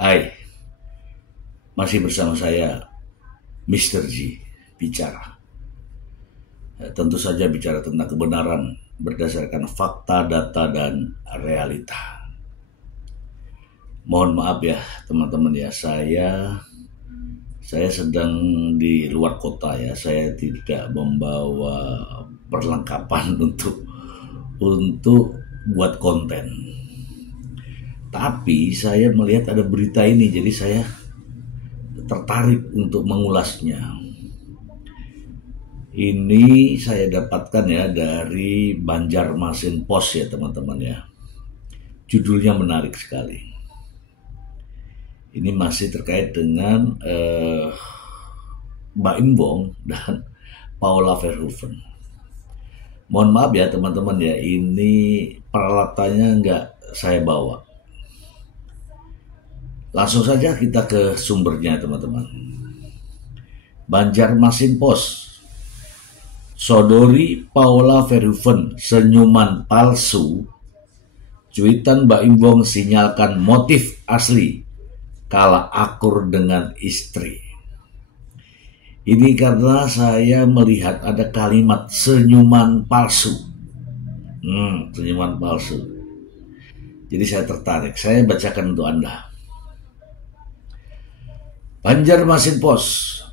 Hai, masih bersama saya Mr. G bicara. Tentu saja bicara tentang kebenaran berdasarkan fakta, data, dan realita. Mohon maaf ya teman-teman ya, saya sedang di luar kota ya. Saya tidak membawa perlengkapan untuk buat konten. Tapi saya melihat ada berita ini, jadi saya tertarik untuk mengulasnya. Ini saya dapatkan ya dari Banjarmasin Post ya teman-teman ya. Judulnya menarik sekali. Ini masih terkait dengan Mbak Im Wong dan Paula Verhoeven. Mohon maaf ya teman-teman ya, ini peralatannya nggak saya bawa. Langsung saja kita ke sumbernya teman-teman. Banjarmasin Post. Sodori Paula Verhoeven senyuman palsu. Cuitan Mbak Im Wong sinyalkan motif asli kala akur dengan istri. Ini karena saya melihat ada kalimat senyuman palsu. Senyuman palsu. Jadi saya tertarik. Saya bacakan untuk Anda. Banjarmasin Post.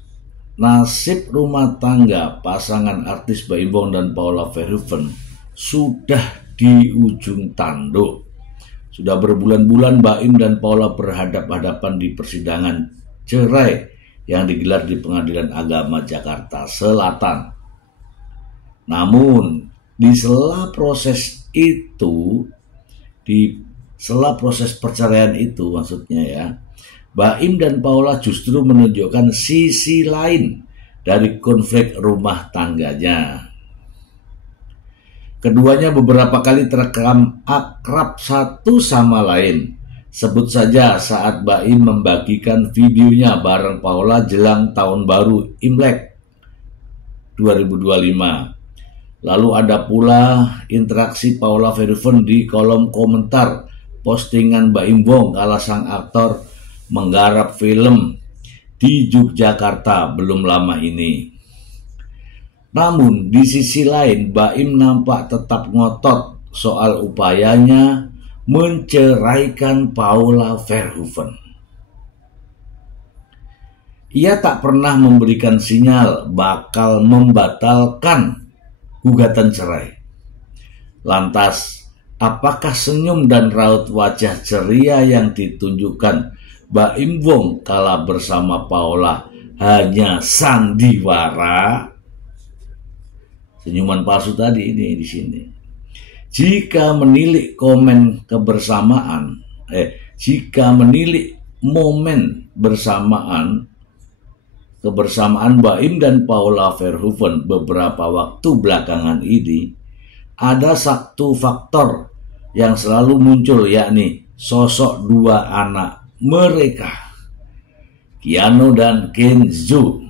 Nasib rumah tangga pasangan artis Mbak Im Wong dan Paula Verhoeven sudah di ujung tanduk. Sudah berbulan-bulan Mbak Im dan Paula berhadap-hadapan di persidangan cerai yang digelar di Pengadilan Agama Jakarta Selatan. Namun, di sela proses perceraian itu maksudnya ya, Mbak Im dan Paula justru menunjukkan sisi lain dari konflik rumah tangganya. Keduanya beberapa kali terekam akrab satu sama lain. Sebut saja saat Mbak Im membagikan videonya bareng Paula jelang tahun baru Imlek 2025. Lalu ada pula interaksi Paula Verhoeven di kolom komentar postingan Mbak Im Wong kala sang aktor menggarap film di Yogyakarta belum lama ini. Namun di sisi lain Mbak Im nampak tetap ngotot soal upayanya menceraikan Paula Verhoeven. Ia tak pernah memberikan sinyal bakal membatalkan gugatan cerai. Lantas, apakah senyum dan raut wajah ceria yang ditunjukkan Mbak Im Wong kala bersama Paula hanya sandiwara? Senyuman palsu tadi ini di sini. Jika menilik momen kebersamaan Mbak Im dan Paula Verhoeven beberapa waktu belakangan ini, ada satu faktor yang selalu muncul, yakni sosok dua anak mereka, Keanu dan Kenzo.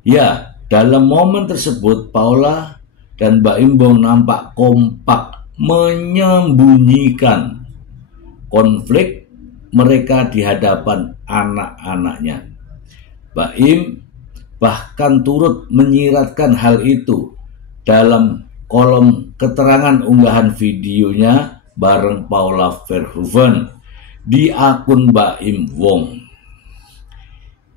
Ya, dalam momen tersebut Paula dan Mbak Im Wong nampak kompak menyembunyikan konflik mereka di hadapan anak-anaknya. Mbak Im bahkan turut menyiratkan hal itu dalam kolom keterangan unggahan videonya bareng Paula Verhoeven di akun Mbak Im Wong.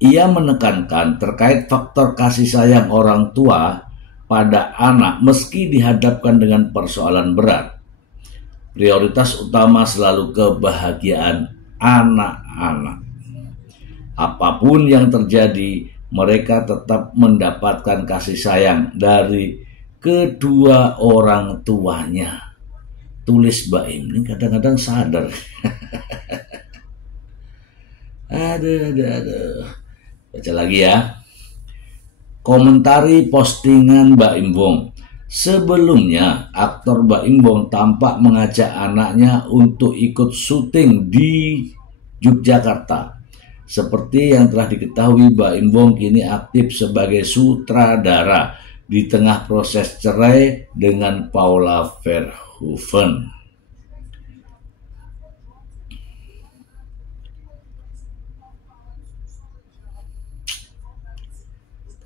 Ia menekankan terkait faktor kasih sayang orang tua pada anak meski dihadapkan dengan persoalan berat. Prioritas utama selalu kebahagiaan anak-anak. Apapun yang terjadi, mereka tetap mendapatkan kasih sayang dari kedua orang tuanya. Tulis Mbak Im, ini kadang-kadang sadar. Aduh. Baca lagi ya. Komentari postingan Mbak Im Wong. Sebelumnya, aktor Mbak Im Wong tampak mengajak anaknya untuk ikut syuting di Yogyakarta. Seperti yang telah diketahui, Mbak Im Wong kini aktif sebagai sutradara di tengah proses cerai dengan Paula Verhoeven.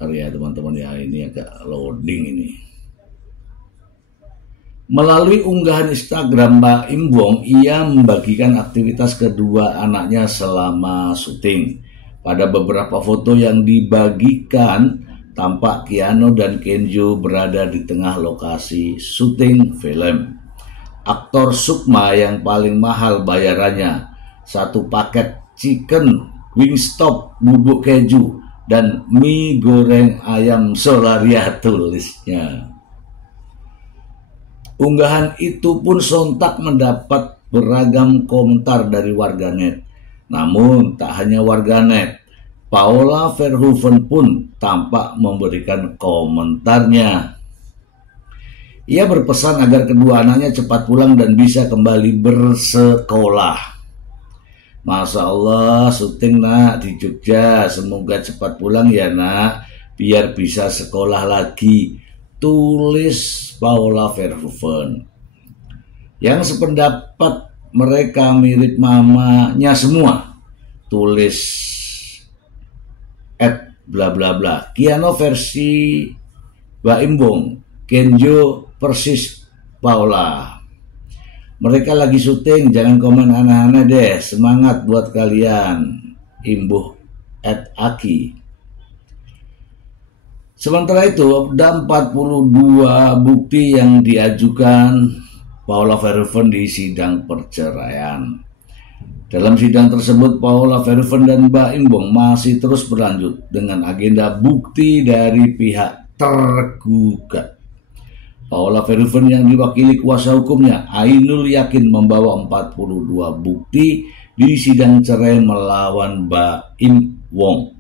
Bentar ya teman-teman ya, ini agak loading ini. Melalui unggahan Instagram Mbak Imbong, ia membagikan aktivitas kedua anaknya selama syuting. Pada beberapa foto yang dibagikan, tampak Keanu dan Kenzo berada di tengah lokasi syuting film. Aktor Sukma yang paling mahal bayarannya, satu paket chicken wingstop bubuk keju dan mie goreng ayam Solaria, tulisnya. Unggahan itu pun sontak mendapat beragam komentar dari warganet. Namun tak hanya warganet, Paula Verhoeven pun tampak memberikan komentarnya. Ia berpesan agar kedua anaknya cepat pulang dan bisa kembali bersekolah. Masya Allah, syuting nak di Jogja, semoga cepat pulang ya nak, biar bisa sekolah lagi, tulis Paula Verhoeven. Yang sependapat mereka mirip mamanya semua, tulis bla bla bla. Keanu versi Mbak Imbong, Kenzo persis Paula. Mereka lagi syuting, jangan komen aneh-aneh deh. Semangat buat kalian. Imbuh @aki. Sementara itu, ada 42 bukti yang diajukan Paula Verhoeven di sidang perceraian. Dalam sidang tersebut, Paula Verhoeven dan Mbak Imbong masih terus berlanjut dengan agenda bukti dari pihak tergugat. Paula Verhoeven yang diwakili kuasa hukumnya, Ainul Yakin, membawa 42 bukti di sidang cerai melawan Mbak Imbong.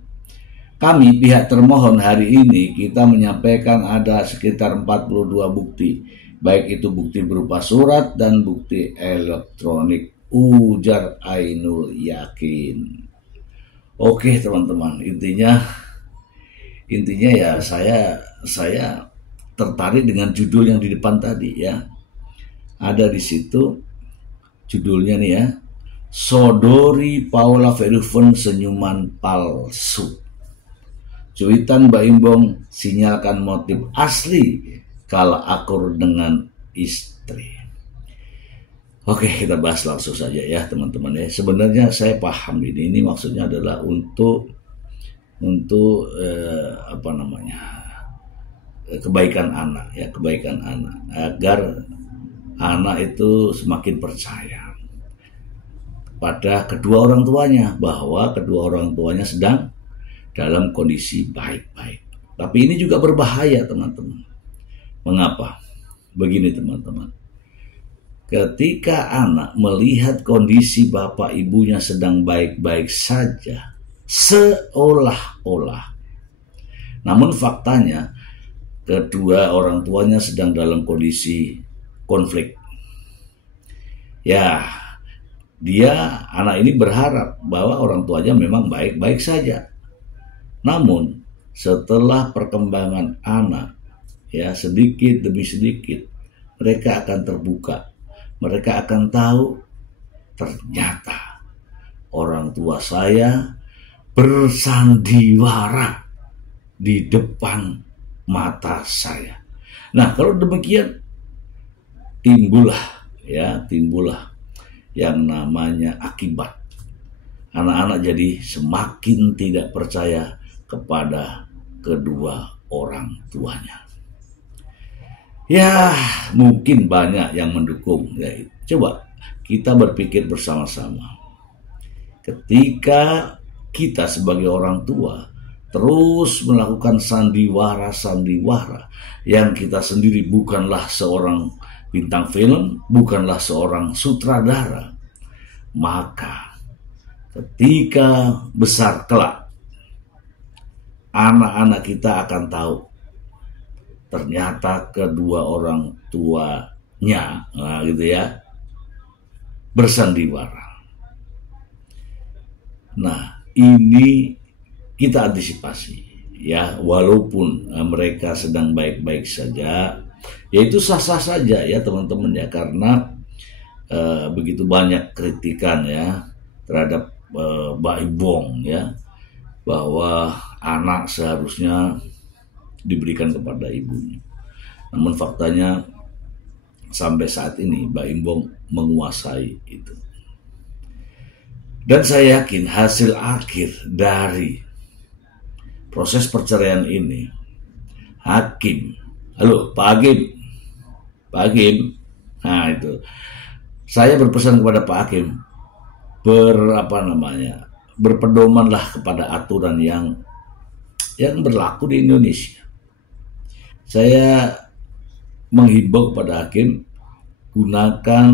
Kami pihak termohon hari ini kita menyampaikan ada sekitar 42 bukti, baik itu bukti berupa surat dan bukti elektronik, ujar Ainul Yakin. Oke teman-teman, intinya ya saya tertarik dengan judul yang di depan tadi ya. Ada di situ judulnya nih ya, sodori Paula Verhoeven senyuman palsu. Cuitan Mbak Imbong sinyalkan motif asli kala akur dengan istri. Oke, kita bahas langsung saja ya teman-teman ya. Sebenarnya saya paham ini maksudnya adalah untuk kebaikan anak ya, kebaikan anak, agar anak itu semakin percaya pada kedua orang tuanya, bahwa kedua orang tuanya sedang dalam kondisi baik-baik. Tapi ini juga berbahaya teman-teman. Mengapa? Begini teman-teman. Ketika anak melihat kondisi bapak ibunya sedang baik-baik saja, seolah-olah, namun faktanya kedua orang tuanya sedang dalam kondisi konflik. Ya, anak ini berharap bahwa orang tuanya memang baik-baik saja. Namun setelah perkembangan anak ya, sedikit demi sedikit mereka akan terbuka. Mereka akan tahu ternyata orang tua saya bersandiwara di depan mata saya. Nah, kalau demikian timbullah yang namanya akibat. Anak-anak jadi semakin tidak percaya kepada kedua orang tuanya. Ya, mungkin banyak yang mendukung. Ya, coba kita berpikir bersama-sama. Ketika kita sebagai orang tua terus melakukan sandiwara yang kita sendiri bukanlah seorang bintang film, bukanlah seorang sutradara, maka ketika besar kelak anak-anak kita akan tahu ternyata kedua orang tuanya bersandiwara. Nah, ini kita antisipasi ya, walaupun mereka sedang baik-baik saja, ya itu sah-sah saja ya teman-teman ya, karena begitu banyak kritikan ya terhadap Mbak Imbong ya, bahwa anak seharusnya diberikan kepada ibunya. Namun faktanya sampai saat ini Mbak Imbong menguasai itu. Dan saya yakin hasil akhir dari proses perceraian ini, hakim, halo Pak Hakim, nah itu, saya berpesan kepada Pak Hakim, berpedomanlah kepada aturan yang berlaku di Indonesia. Saya menghimbau kepada hakim, gunakan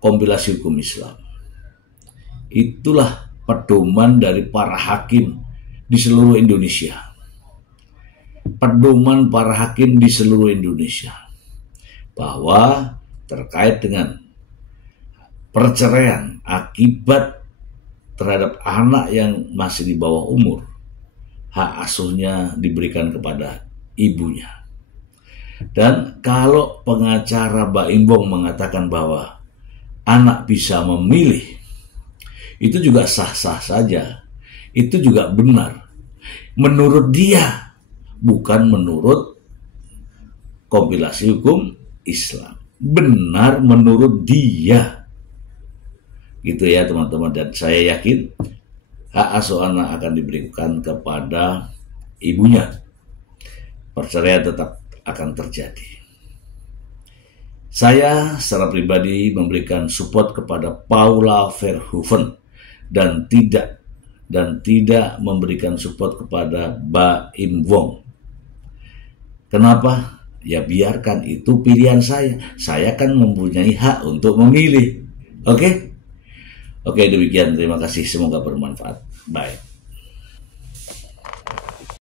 kompilasi hukum Islam. Itulah pedoman dari para hakim di seluruh Indonesia. Pedoman para hakim di seluruh Indonesia bahwa terkait dengan perceraian akibat terhadap anak yang masih di bawah umur, hak asuhnya diberikan kepada ibunya. Dan kalau pengacara Mbak Imbong mengatakan bahwa anak bisa memilih, itu juga sah-sah saja. Itu juga benar. Menurut dia, bukan menurut kompilasi hukum Islam. Benar menurut dia. Gitu ya teman-teman. Dan saya yakin hak asuh anak akan diberikan kepada ibunya. Perceraian tetap akan terjadi. Saya secara pribadi memberikan support kepada Paula Verhoeven dan tidak memberikan support kepada Mbak Im Wong. Kenapa? Ya biarkan itu pilihan saya. Saya kan mempunyai hak untuk memilih. Oke, demikian. Terima kasih. Semoga bermanfaat. Bye.